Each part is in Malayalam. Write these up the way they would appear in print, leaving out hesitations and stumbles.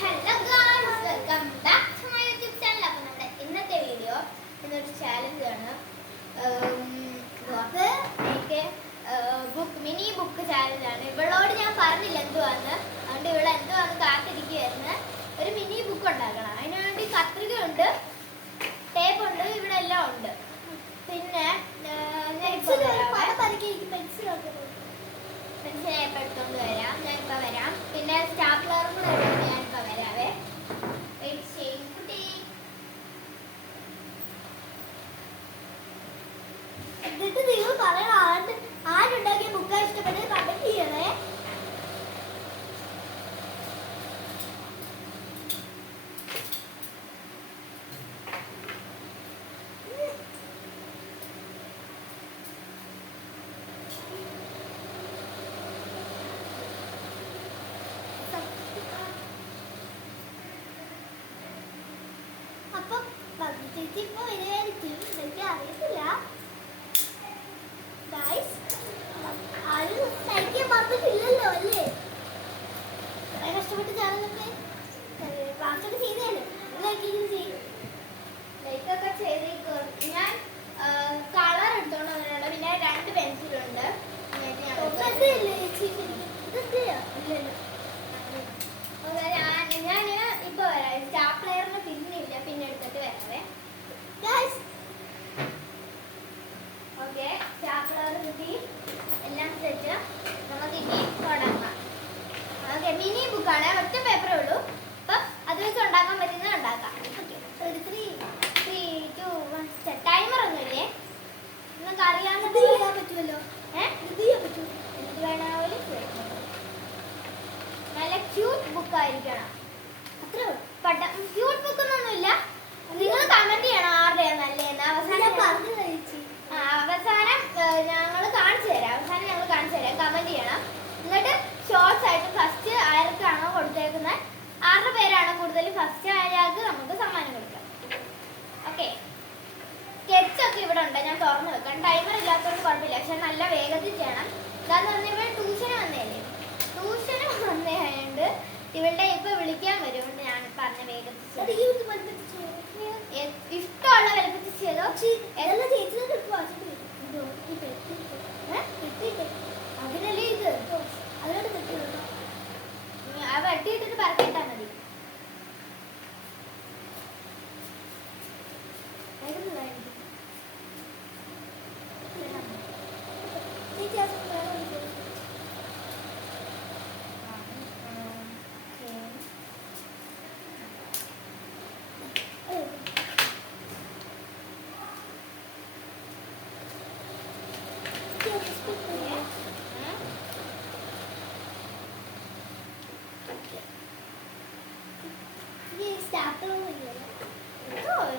Hello guys, welcome back to my YouTube channel. അപ്പോൾ നമ്മുടെ ഇന്നത്തെ വീഡിയോ എന്നൊരു ചാലഞ്ച് ആണ്. എനിക്ക് മിനി ബുക്ക് ചാലഞ്ച് ആണ്. ഇവളോട് ഞാൻ പറഞ്ഞില്ല എന്തുവാന്ന്, അതുകൊണ്ട് ഇവളെ എന്തുവാന്ന് കാത്തിരിക്കുകയായിരുന്നു. ഒരു മിനി ബുക്ക് ഉണ്ടാക്കണം. അതിനുവേണ്ടി കത്രിക ഉണ്ട്, ടേപ്പ് ഉണ്ട്, ഇവിടെ എല്ലാം ഉണ്ട്. പിന്നെ പെൻസിൽ ഞാൻ ഇപ്പം എടുത്തോണ്ട് വരാം. ഞാനിപ്പോൾ വരാം. പിന്നെ സ്റ്റാപ്ലറും കൂടെ എടുത്തോണ്ട് ഞാനിപ്പോൾ വരാവേ. വെയിറ്റ് ചെയ്യും കുട്ടി. എന്നിട്ട് നിങ്ങൾ പറയണം ആരുണ്ടാക്കിയ ബുക്കാണ് ഇഷ്ടപ്പെട്ടത് കമന്റ് ചെയ്യണേ. അപ്പം ചേച്ചി ഇപ്പൊ വരികയായിരിക്കും, എനിക്ക് അറിയത്തില്ല. ആരും തയ്ക്കാൻ പറഞ്ഞിട്ടില്ലല്ലോ അല്ലേ? കുറെ കഷ്ടപ്പെട്ട് ചാനലൊക്കെ ക്ലാസ്സൊക്കെ ചെയ്തേനെ ചെയ്യും. ലൈക്കൊക്കെ ചെയ്തേക്കും. ഞാൻ കളർ എടുത്തോണ്ട് വന്നിട്ടുണ്ട്. പിന്നെ 2 പെൻസിലുണ്ട്. ഞാൻ ഇപ്പൊ വരാം. സ്റ്റാപ്ലറിന് പിന്നില്ല, പിന്നെ എടുത്തിട്ട് വരാവേ. ഓക്കെ, സ്റ്റാപ്ലർ കിട്ടി, എല്ലാം സെറ്റ്. നമുക്ക് ഇനി തുടങ്ങാം. ഓക്കെ, മിനി ബുക്കാണ്, ഒറ്റ പേപ്പറേ ഉള്ളൂ. അപ്പം അത് വെച്ച് ഉണ്ടാക്കാൻ പറ്റുന്നത് ഉണ്ടാക്കാം. ഓക്കെ, 3, 2, 1 ടൈമർ ഒന്നുമില്ലേ? നിങ്ങൾക്ക് അറിയാവുന്ന ചെയ്യാൻ പറ്റുമല്ലോ. ഇത് ചെയ്യാൻ പറ്റുമോ? എനിക്ക് വേണമെങ്കിൽ നല്ല ക്യൂട്ട് ബുക്കായിരിക്കണം. അത്രേ ക്യൂട്ട് ബുക്കൊന്നുമില്ല. നിങ്ങൾ കമന്റ് ചെയ്യണം ആരുടെയാണ് നല്ലതെന്ന്. അവസാനം ഞങ്ങൾ കാണിച്ചു തരാം. അവസാനം ഞങ്ങൾ കാണിച്ചു തരാം. കമന്റ് ചെയ്യണം. എന്നിട്ട് ഷോർട്സ് ആയിട്ട് ഫസ്റ്റ് ആർക്കാണോ കൊടുത്തേക്കുന്നത്, ആരുടെ പേരാണോ കൂടുതൽ ഫസ്റ്റ് ആയാൾക്ക് നമുക്ക് സമ്മാനം കൊടുക്കാം. ഓക്കെ, സ്കെച്ചൊക്കെ ഇവിടെ ഉണ്ട്. ഞാൻ തുറന്നു വെക്കാം. ടൈമർ ഇല്ലാത്തതുകൊണ്ട് കുഴപ്പമില്ല, പക്ഷെ നല്ല വേഗത്തിൽ ചെയ്യണം. എന്താന്ന് പറഞ്ഞാൽ ഇവൾ ട്യൂഷന് വന്നേല്ലേ, ട്യൂഷന് വന്നേണ്ട് ഇവളുടെ ഇപ്പൊ വിളിക്കാൻ വരും. ഞാൻ പറഞ്ഞ വേഗത്തിൽ ഇഷ്ടമുള്ള വലുപ്പത്തിൽ ചെയ്തോ. അതിനല്ലേ ഇത് അതിനോട് തെറ്റുള്ളൂ. ആ വെട്ടിയിട്ടിട്ട് പറക്കിട്ടാ മതി.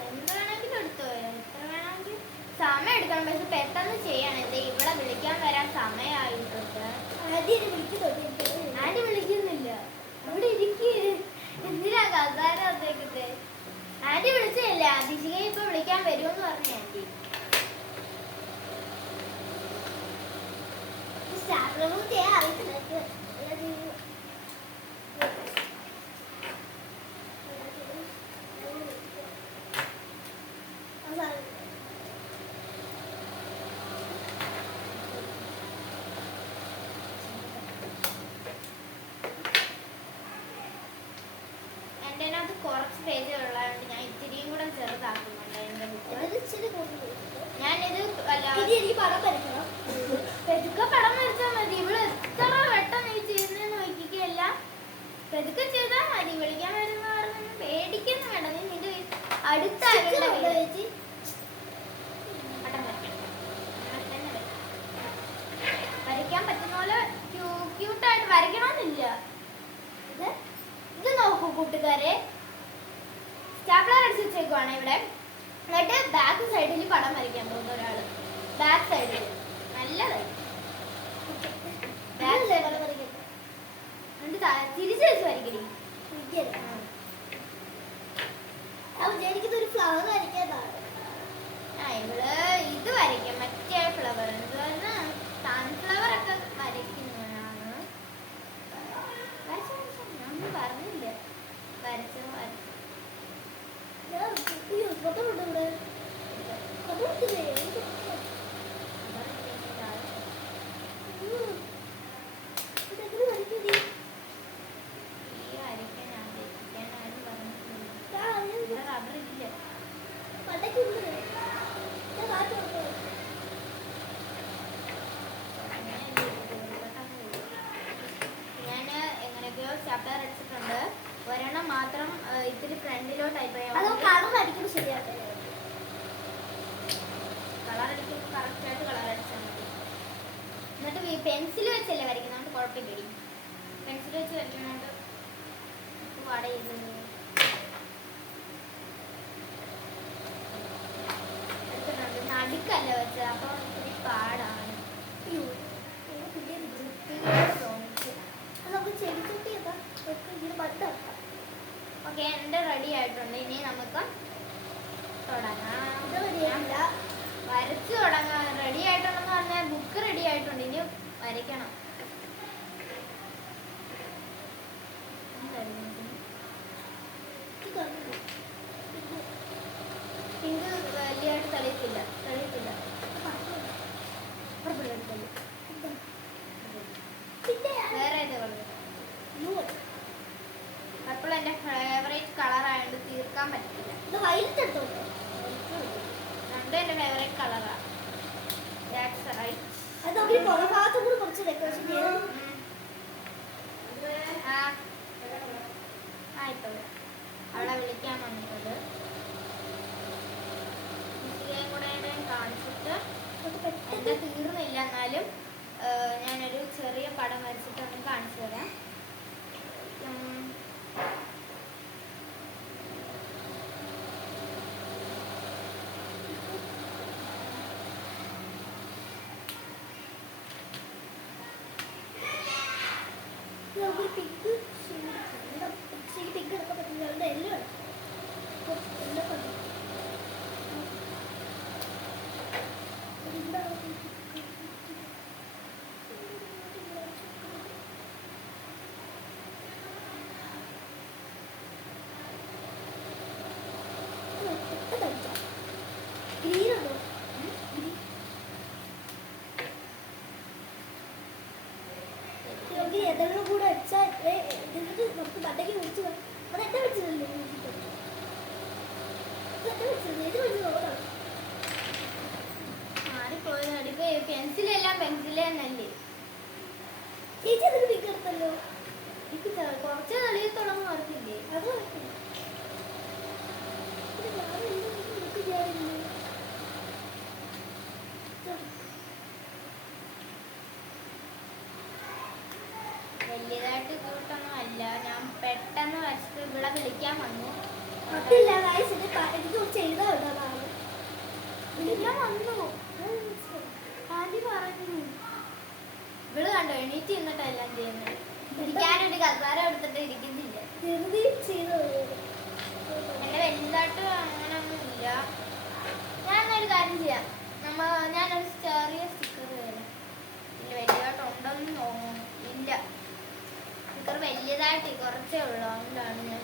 എന്താണെങ്കിലും എടുത്തോ, എത്ര വേണമെങ്കിൽ. സമയം എടുക്കണം, പക്ഷെ പെട്ടെന്ന് ചെയ്യണം. എന്താ ഇവിടെ വിളിക്കാൻ വരാൻ സമയമായിട്ടുണ്ട്. ആന്റി വിളിക്കുന്നില്ല, അവിടെ ഇരിക്കേ. എന്തിനാ കസാര വന്നേക്കത്തെ? ആന്റി വിളിച്ചതല്ല, ദിശികയെ ഇപ്പൊ വിളിക്കാൻ വരുമെന്ന് പറഞ്ഞു ആന്റി. എൻ്റെ അതിനകത്ത് കുറച്ച് പേജ് ഉള്ളതുകൊണ്ട് ഞാൻ ഇത്തിരിയും കൂടെ ചെറുതാക്കുന്നുണ്ട് എൻ്റെ ബുക്ക്. ഞാനിത് പെതുക്കെ പടം വരച്ചാൽ മതി. ഇവള് എത്ര വട്ടം നീ ചെയ്യുന്നതെന്ന് നോക്കിക്കല്ല. പെതുക്കെ ചെയ്താൽ മതി. വിളിക്കാൻ വരുന്ന പറഞ്ഞ പേടിക്കുന്നു വേണ്ട. നീ നിന്റെ അടുത്ത വരയ്ക്കാൻ പറ്റുന്ന പോലെ ക്യൂട്ടായിട്ട് വരയ്ക്കണമെന്നില്ല. ഇത് നോക്കൂ കൂട്ടുകാരെ, സ്റ്റാപ്ലർ അടിച്ച് വെച്ചേക്കുവാണ് ഇവിടെ. എന്നിട്ട് ബാക്ക് സൈഡിൽ പടം വരയ്ക്കാൻ പോകുന്ന ഒരാള്. ബാക്ക് സൈഡിൽ നല്ലതായി ബാക്ക് സൈഡിൽ എന്നിട്ട് തിരിച്ചു വെച്ച് വരയ്ക്കടി. എനിക്കിതൊരു ഫ്ലവർ വരയ്ക്കാതാണ്. ഇവള് ഇത് വരയ്ക്കാം, മറ്റേ ഫ്ലവർ എന്തുവാ സൺഫ്ലവർ ഒക്കെ വരയ്ക്കുന്നതാണ്. പറഞ്ഞില്ല മൊത്തം ഉണ്ട് ഇവിടെ. അത് എടുത്തില്ലേ? ഇതെങ്ങനെ വരയ്ക്കും നീ? റബ്ബർ ഇല്ല. പണ്ടൊക്കെ ഉണ്ട്. ഞാൻ കാറ്റ് കൊടുത്തത്. ഞാൻ എങ്ങനെയൊക്കെയോ ചാപ്റ്റർ അടിച്ചിട്ടുണ്ട്. ഒരെണ്ണം മാത്രം ഇത്തിരി ഫ്രണ്ടിലോട്ടായി പോയാൽ അത് കളർ അടിക്കുമ്പോൾ ശരിയാട്ടെ. കളർ അടിക്കുമ്പോൾ കറക്റ്റായിട്ട് കളർ അടിച്ചാൽ മതി. എന്നിട്ട് പെൻസിൽ വെച്ചല്ലേ വരയ്ക്കുന്നതുകൊണ്ട് കുഴപ്പമില്ല. പെൻസിൽ വെച്ച് വരയ്ക്കുന്നതുകൊണ്ട് വട ചെയ്ത് എടുത്തിട്ടുണ്ട്. നടുക്കല്ല വെച്ചത്, അപ്പോൾ ഇത്തിരി പാടാണ്. അയ്യോ, പിന്നെ അത് നമുക്ക് ചെടിച്ചട്ടി എന്താ ഇങ്ങനെ ബഡാക്കാം. ഓക്കെ, എൻ്റെ റെഡി ആയിട്ടുണ്ട്. ഇനി നമുക്ക് തുടങ്ങാം. ഇത് റെഡിയായില്ല. വരച്ചു തുടങ്ങാം. റെഡി ആയിട്ടുണ്ടെന്ന് പറഞ്ഞാൽ ബുക്ക് റെഡി ആയിട്ടുണ്ട്. ഇനി വരയ്ക്കണം. പിങ്ക് വലിയതായിട്ട് തെളിയത്തില്ല. വേറെ ഏതാ കളർ? പർപ്പിൾ എൻ്റെ ഫേവറേറ്റ് കളർ ആയതുകൊണ്ട് തീർക്കാൻ പറ്റില്ല. ഇത് വൈലറ്റ് എടുത്തോട്ടെ. രണ്ടും എൻ്റെ ഫേവറേറ്റ് കളറാണ്. That's right. അത് നമുക്ക് പുറഭാഗത്തും കൂടി കുറച്ച് ഡെക്കറേഷൻ ചെയ്യണം. ആയിട്ടുണ്ട്. അവളെ വിളിക്കാൻ വന്നിട്ടുണ്ട്. ഇച്ചിരിയും കൂടെ കാണിച്ചിട്ട് എൻ്റെ തീർന്നില്ല. എന്നാലും ഞാനൊരു ചെറിയ പടം വരച്ചിട്ട് ഒന്ന് കാണിച്ചു തരാം. നമുക്ക് പിങ്ക് പിങ്ക് എടുക്കാൻ പറ്റില്ല. അവരുടെ എല്ലാം ഗ്രീനാണോ? നമുക്ക് ഏതെങ്കിലും കൂടെ വെച്ചാൽ എന്നിട്ട് നമുക്ക് ബട്ടയ്ക്ക് വെച്ച് അത് എന്നെ വെച്ചതല്ലേ? എന്നെ വെച്ചത് ഏത് വെച്ച് നോക്കണം. മാറിപ്പോയതാണ്. ഇപ്പൊ പെൻസിലെല്ലാം പെൻസില് തന്നെയല്ലേ. ചേച്ചി അതിന് പിങ്ക് എടുത്തല്ലോ. എനിക്ക് കുറച്ച് തെളിയിൽ തുടങ്ങും ഓർക്കില്ലേ? അത് കുഴപ്പമില്ല. നമുക്ക് ചെയ്യാറില്ല. വലിയതായിട്ട് കൂട്ടൊന്നും അല്ല. ഞാൻ പെട്ടെന്ന് വരച്ചിട്ട് ഇവിടെ വിളിക്കാൻ വന്നു. അതില്ല ഗൈസ്, എനിക്ക് കുറച്ച് എഴുതാറുണ്ട്. വിളിക്കാൻ വന്നു. ആദ്യം പറഞ്ഞു. ഇവള് കണ്ടോ എണീറ്റ് നിന്നിട്ട് എല്ലാം ചെയ്യുന്നത്. ഇരിക്കാനൊരു കസാര എടുത്തിട്ട് ഇരിക്കുന്നില്ല. വെറുതെ ചെയ്തോ. എന്നെ വലുതായിട്ട് അങ്ങനൊന്നും ഇല്ല. ഞാനൊരു കാര്യം ചെയ്യാം. ഞാനൊരു ചെറിയ സ്റ്റിക്കർ തരാം. ഇല്ല, വലിയതായിട്ട് ഉണ്ടോന്ന് തോന്നുന്നു. ഇല്ല, സ്റ്റിക്കർ വലിയതായിട്ട് കുറച്ചേ ഉള്ളൂ. അതുകൊണ്ടാണ് ഞാൻ